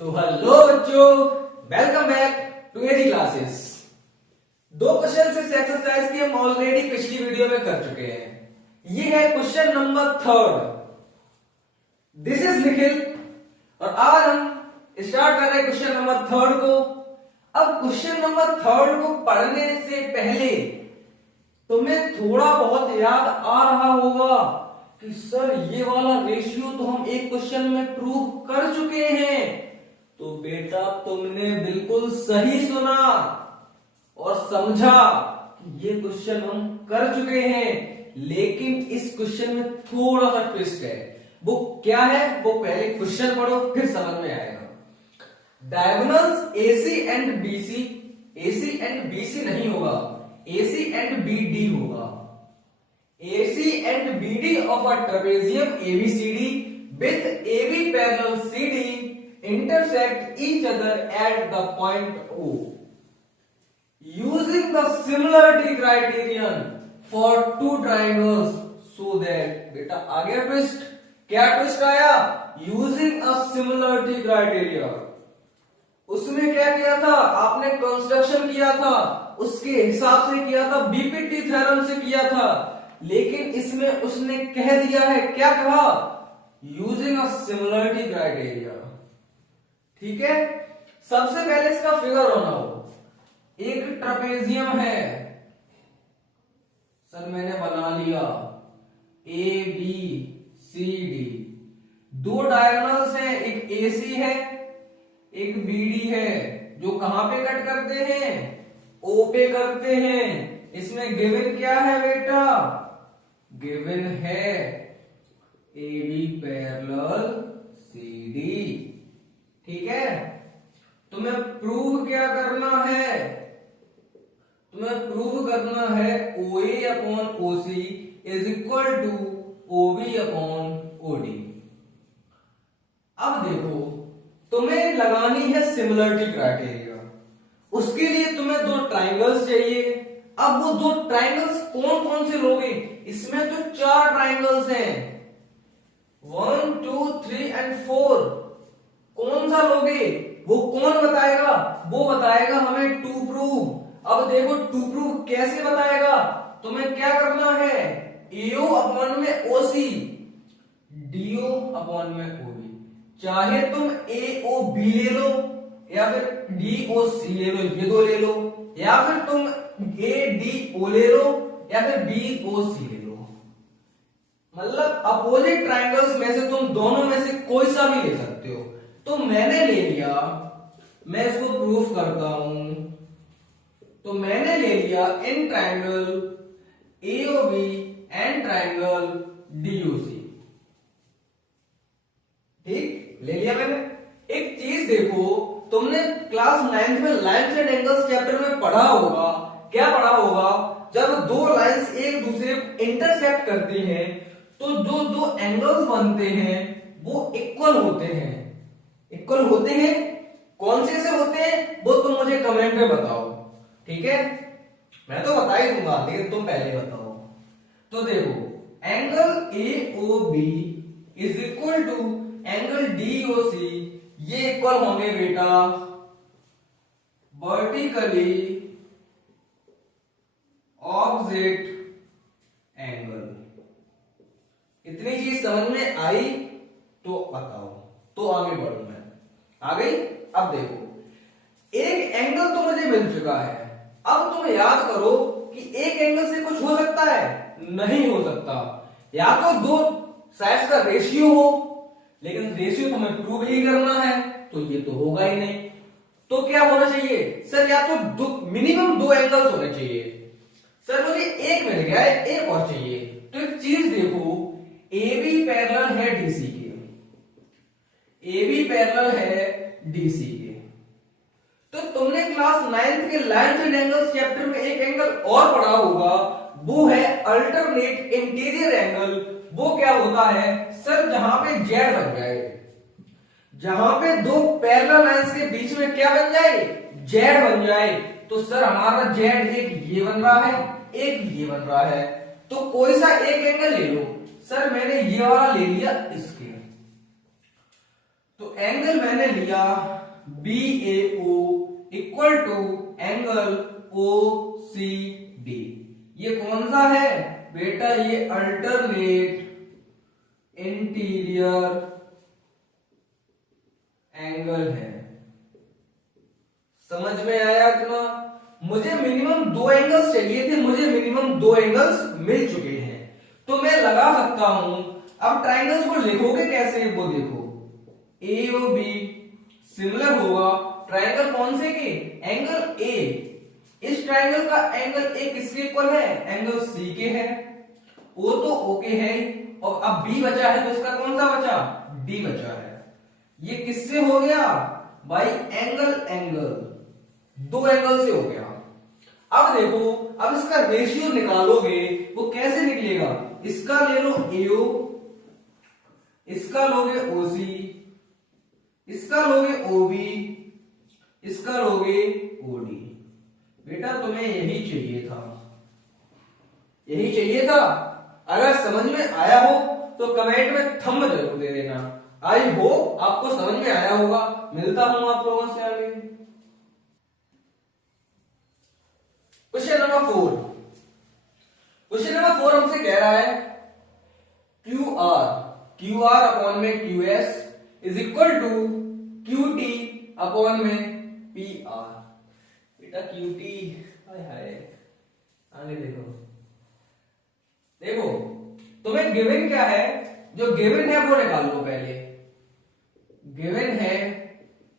सो hello बच्चों, welcome back to AG classes. दो question इस एक्सरसाइज की हम ऑलरेडी पिछली वीडियो में कर चुके हैं। ये है question number 3। This is Nikhil और आज हम स्टार्ट कर रहे हैं क्वेश्चन नंबर 3 को। अब क्वेश्चन नंबर 3 को पढ़ने से पहले तुम्हें थोड़ा बहुत याद आ रहा होगा कि सर ये वाला रेशियो तो हम एक क्वेश्चन में प्रूव कर चुके हैं। तो बेटा तुमने बिल्कुल सही सुना और समझा कि ये क्वेश्चन हम कर चुके हैं, लेकिन इस क्वेश्चन में थोड़ा सा ट्विस्ट है। वो क्या है वो पहले क्वेश्चन पढ़ो फिर समझ में आएगा। Diagonals AC and BC, AC and BC नहीं होगा, AC एंड BD होगा। AC and BD of a trapezium ABCD with AB parallel CD intersect each other at the point O. Using the similarity criterion for two triangles so that बेटा आ गया twist. क्या twist आया? Using a similarity criteria। उसमें क्या किया था? आपने construction किया था, उसके हिसाब से किया था, बीपीटी थ्योरम से किया था, लेकिन इसमें उसने कह दिया है, क्या कहा? Using a similarity criteria. ठीक है, सबसे पहले इसका फिगर होना हो। एक ट्रेपेजियम है, सर मैंने बना लिया ABCD। दो डायगोनल्स हैं, एक AC है एक BD है, जो कहां पे कट करते हैं? O पे करते हैं। इसमें गिवन क्या है बेटा? गिवन है AB पैरेलल CD। ठीक है, तुम्हें प्रूव क्या करना है? तुम्हें प्रूव करना है OA upon OC is equal to OB upon OD। अब देखो, तुम्हें लगानी है सिमिलरिटी क्राइटेरिया। उसके लिए तुम्हें दो ट्राइंगल्स चाहिए। अब वो दो ट्राइंगल्स कौन कौन से लोगे? इसमें तो 4 ट्राइंगल्स हैं, 1 2 3 एंड 4। कौन सा लोगे वो कौन बताएगा? वो बताएगा हमें टू प्रूव। अब देखो टू प्रूव कैसे बताएगा? तुम्हें क्या करना है? AO अपॉन में OC, DO अपॉन में OB। चाहे तुम AOB ले लो या फिर DOC ले लो, ये दो ले लो, या फिर तुम ADO ले लो या फिर BOC ले लो। मतलब अपोजिट ट्राइंगल्स में से तुम दोनों में से कोई सा भी ले सकते हो। तो मैंने ले लिया, मैं इसको प्रूफ करता हूं। तो मैंने ले लिया in triangle AOB and triangle DOC। ठीक, ले लिया मैंने। एक चीज देखो, तुमने क्लास 9th में लाइन्स एंड एंगल्स चैप्टर में पढ़ा होगा। क्या पढ़ा होगा? जब दो लाइंस एक दूसरे को इंटरसेक्ट करती हैं तो जो दो एंगल्स बनते हैं वो इक्वल होते हैं। इक्वल होते हैं, कौन से होते हैं वो तुम मुझे कमेंट में बताओ। ठीक है, मैं तो बता ही दूंगा, लेकिन तुम पहले बताओ। तो देखो, angle AOB is equal to angle DOC, ये इक्वल होंगे बेटा वर्टिकली ऑपोजिट एंगल। इतनी चीज समझ में आई तो बताओ, तो आगे बढ़ू मैं। आ गई? अब देखो, एक एंगल तो मुझे मिल चुका है। अब तुम याद करो कि एक एंगल से कुछ हो सकता है? नहीं हो सकता। या तो दो साइड्स का रेशियो हो, लेकिन रेशियो तुम्हें प्रूव ही करना है, तो ये तो होगा ही नहीं। तो क्या होना चाहिए? सर या तो मिनिमम दो एंगल्स होने चाहिए। सर मुझे एक मिल गया है, एक और चाहिए। तो एक चीज देखो, AB पैरेलल है DC के, AB पैरेलल है DC के। तो तुमने क्लास 9th के लाइन्स एंड एंगल्स चैप्टर में एक एंगल और पढ़ा होगा, वो है अल्टरनेट इंटीरियर एंगल। वो क्या होता है? सर जहां पे Z बन जाए, जहां पे दो पैरेलल लाइंस के बीच में क्या बन जाए? Z बन जाए। तो सर हमारा Z एक ये बन रहा है, एक ये बन रहा है। तो कोई सा एक एंगल ले लो। सर मैंने ये वाला ले लिया इसके। तो एंगल मैंने लिया BAO equal to angle OCD। ये कौन सा है बेटा? ये अल्टरनेट इंटीरियर एंगल है। समझ में आया इतना? मुझे मिनिमम 2 एंगल्स चाहिए थे, मुझे मिनिमम 2 एंगल्स मिल चुके हैं, तो मैं लगा सकता हूं। अब ट्राइंगल्स को लिखोगे कैसे वो देखो। AOB सिमिलर होगा ट्राइंगल कौन से के? Angle A। इस ट्राइंगल का एंगल A किसके इक्वल है? एंगल C के है। O तो O के है, और अब B बचा है तो इसका कौन सा बचा? D बचा है। ये किससे हो गया भाई? एंगल एंगल, 2 एंगल से हो गया। अब देखो, अब इसका रेशियो निकालोगे वो कैसे निकलेगा? इसका ले लो AO, इसका लोगे OC, इसका लोगे OB, इसका लोगे OD। बेटा तुम्हें यही चाहिए था, यही चाहिए था। अगर समझ में आया हो तो कमेंट में थंब जरूर दे देना। आई होप आपको समझ में आया होगा। मिलता हूं आप लोगों से आगे। Question number 4। क्वेश्चन नंबर 4 हमसे कह रहा है QR अपॉन में QS is equal to QT upon में PR। बेटा QT, हाय हाय, आगे देखो। देखो तुम्हें गिवन क्या है? जो गिवन है वो निकाल लो पहले। गिवन है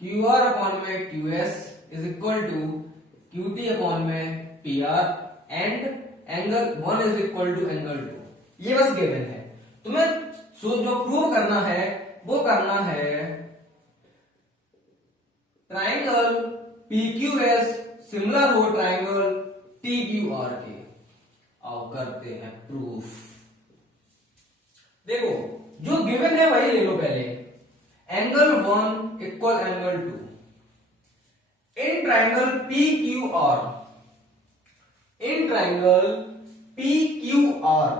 QR अपॉन में QS is equal to QT upon में PR and angle 1 is equal to angle 2। ये बस गिवन है। तुम्हें जो प्रूव करना है वो करना है ट्राइंगल PQS सिमिलर हो ट्राइंगल TQR के। आओ करते हैं प्रूफ। देखो जो गिवन है वही ले लो पहले। Angle 1 equal angle 2 in triangle PQR, in triangle PQR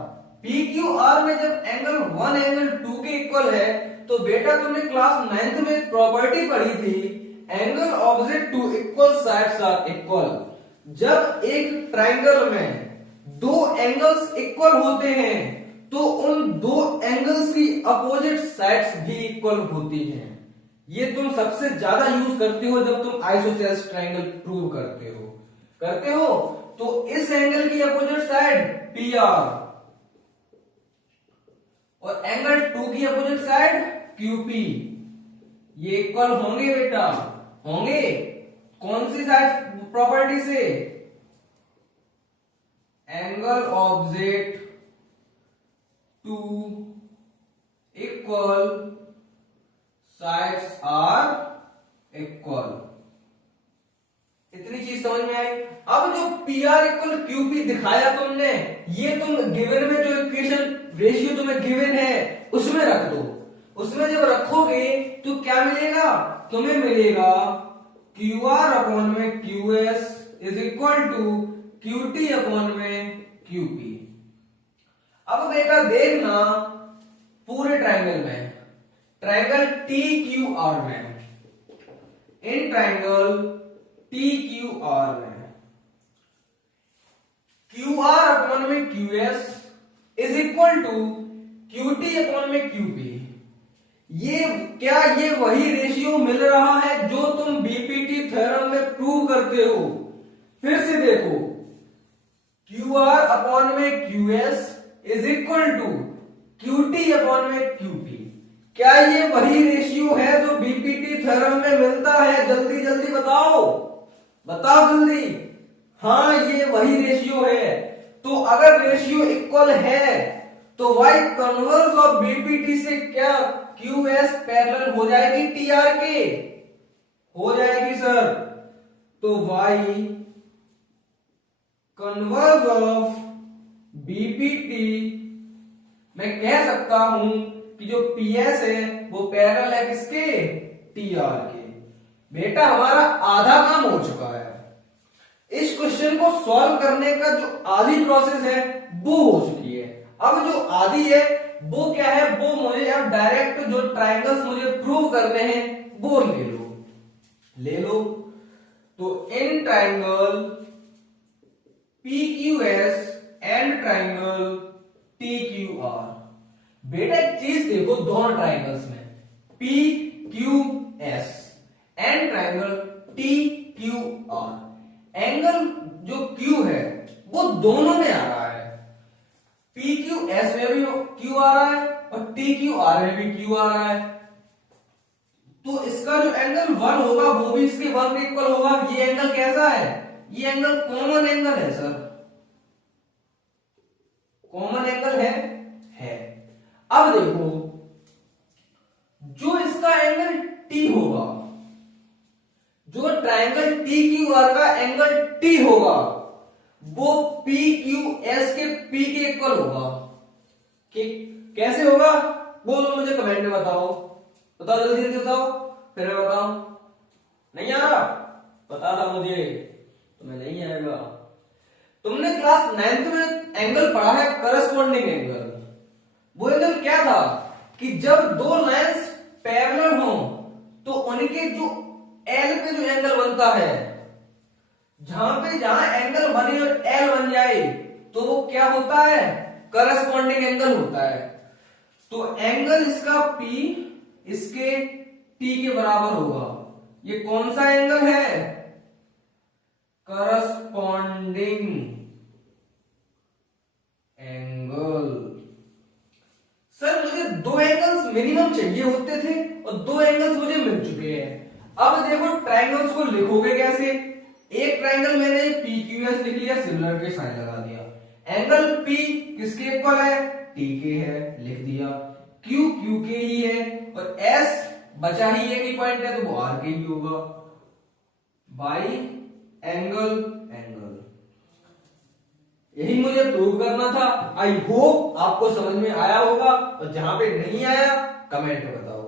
में जब एंगल 1 एंगल 2 के इक्वल है तो बेटा तुमने क्लास 9th में प्रॉपर्टी पढ़ी थी, angle opposite to equal sides are equal. जब एक ट्राइंगल में 2 एंगल्स इक्वल होते हैं तो उन 2 एंगल्स की अपोजिट साइड्स भी इक्वल होती हैं। ये तुम सबसे ज्यादा यूज करते हो जब तुम आइसोसेलेस ट्राइंगल प्रूव करते हो। तो इस एंगल की अपोजिट साइड PR और एंगल 2 की अपोजिट साइड QP, ये इक्वल होंगे बेटा, होंगे। कौन सी साइड प्रॉपर्टी से? Angle opposite to equal sides are equal. इतनी चीज समझ में आई। अब जो PR इक्वल QP दिखाया तुमने, ये तुम गिवन में जो इक्वेशन रेशियो तुम्हें गिवन है उसमें रख दो। उसमें जब रखोगे तो क्या मिलेगा? तुम्हें मिलेगा QR अपॉन में QS is equal to QT upon में QP। अब बेटा देखना पूरे ट्राइंगल में, ट्राइंगल TQR में, इन ट्राइंगल TQR में QR अपॉन में QS is equal to QT upon में QP। ये क्या ये वही रेशियो मिल रहा है जो तुम बीपीटी थ्योरम में प्रूव करते हो? फिर से देखो, QR अपॉन में QS is equal to QT upon में QP। क्या ये वही रेशियो है जो बीपीटी थ्योरम में मिलता है? जल्दी जल्दी बताओ, बताओ जल्दी। हाँ ये वही रेशियो है। तो अगर रेशियो इक्वल है तो y कन्वर्स ऑफ बीपीटी से क्या QS पैरेलल हो जाएगी TR के? हो जाएगी सर। तो y कन्वर्स ऑफ बीपीटी मैं कह सकता हूं कि जो PS है वो पैरेलल है किसके? TR के। बेटा हमारा आधा काम हो चुका है। इस क्वेश्चन को सॉल्व करने का जो आधी प्रोसेस है वो हो चुकी है। अब जो आधी है वो क्या है, वो मुझे अब डायरेक्ट जो ट्राइंगल्स मुझे प्रूव करने हैं वो ले लो। तो in triangle PQS and triangle TQR, बेटा एक चीज देखो दोनों ट्राइंगल्स में, PQS and triangle TQR, angle जो Q है वो दोनों में आ रहा है, PQS में भी Q आ रहा है और TQR में भी Q आ रहा है। तो इसका जो एंगल 1 होगा वो भी इसके 1 के इक्वल होगा। ये एंगल कैसा है, ये एंगल कॉमन एंगल है सर, कॉमन एंगल है। अब देखो जो इसका एंगल T होगा, जो ट्रायंगल TQR का एंगल T होगा वो PQS के P के इक्वल होगा। कि कैसे होगा वो मुझे कमेंट में बताओ जल्दी जल्दी बताओ, फिर मैं बताऊं। नहीं आ रहा, पता था मुझे तुम्हें नहीं आएगा। तुमने क्लास 9th में एंगल पढ़ा है करस्पॉन्डिंग एंगल। वो एंगल क्या था कि जब दो लाइंस पैरेलल हो तो उनके जो L पे जो एंगल बनता है, जहां एंगल बने और L बन जाए तो वो क्या होता है, करस्पॉन्डिंग एंगल होता है। तो एंगल इसका P इसके T के बराबर होगा। ये कौन सा एंगल है, करस्पॉन्डिंग एंगल। सर मुझे दो एंगल्स मिनिमम चाहिए होते थे और दो एंगल्स मुझे मिल चुके हैं। अब देखो ट्रायंगल्स को लिखोगे कैसे, एक ट्रायंगल मैंने PQS लिख लिया, सिमिलर के साइन लगा दिया। एंगल P किसके इक्वल है, T के है, लिख दिया। Q Q के ही है और S बचा ही एक ही पॉइंट है तो वो R के ही होगा। बाई एंगल यही मुझे प्रूव करना था। आई होप आपको समझ में आया होगा और जहां पे नहीं आया कमेंट में बताओ।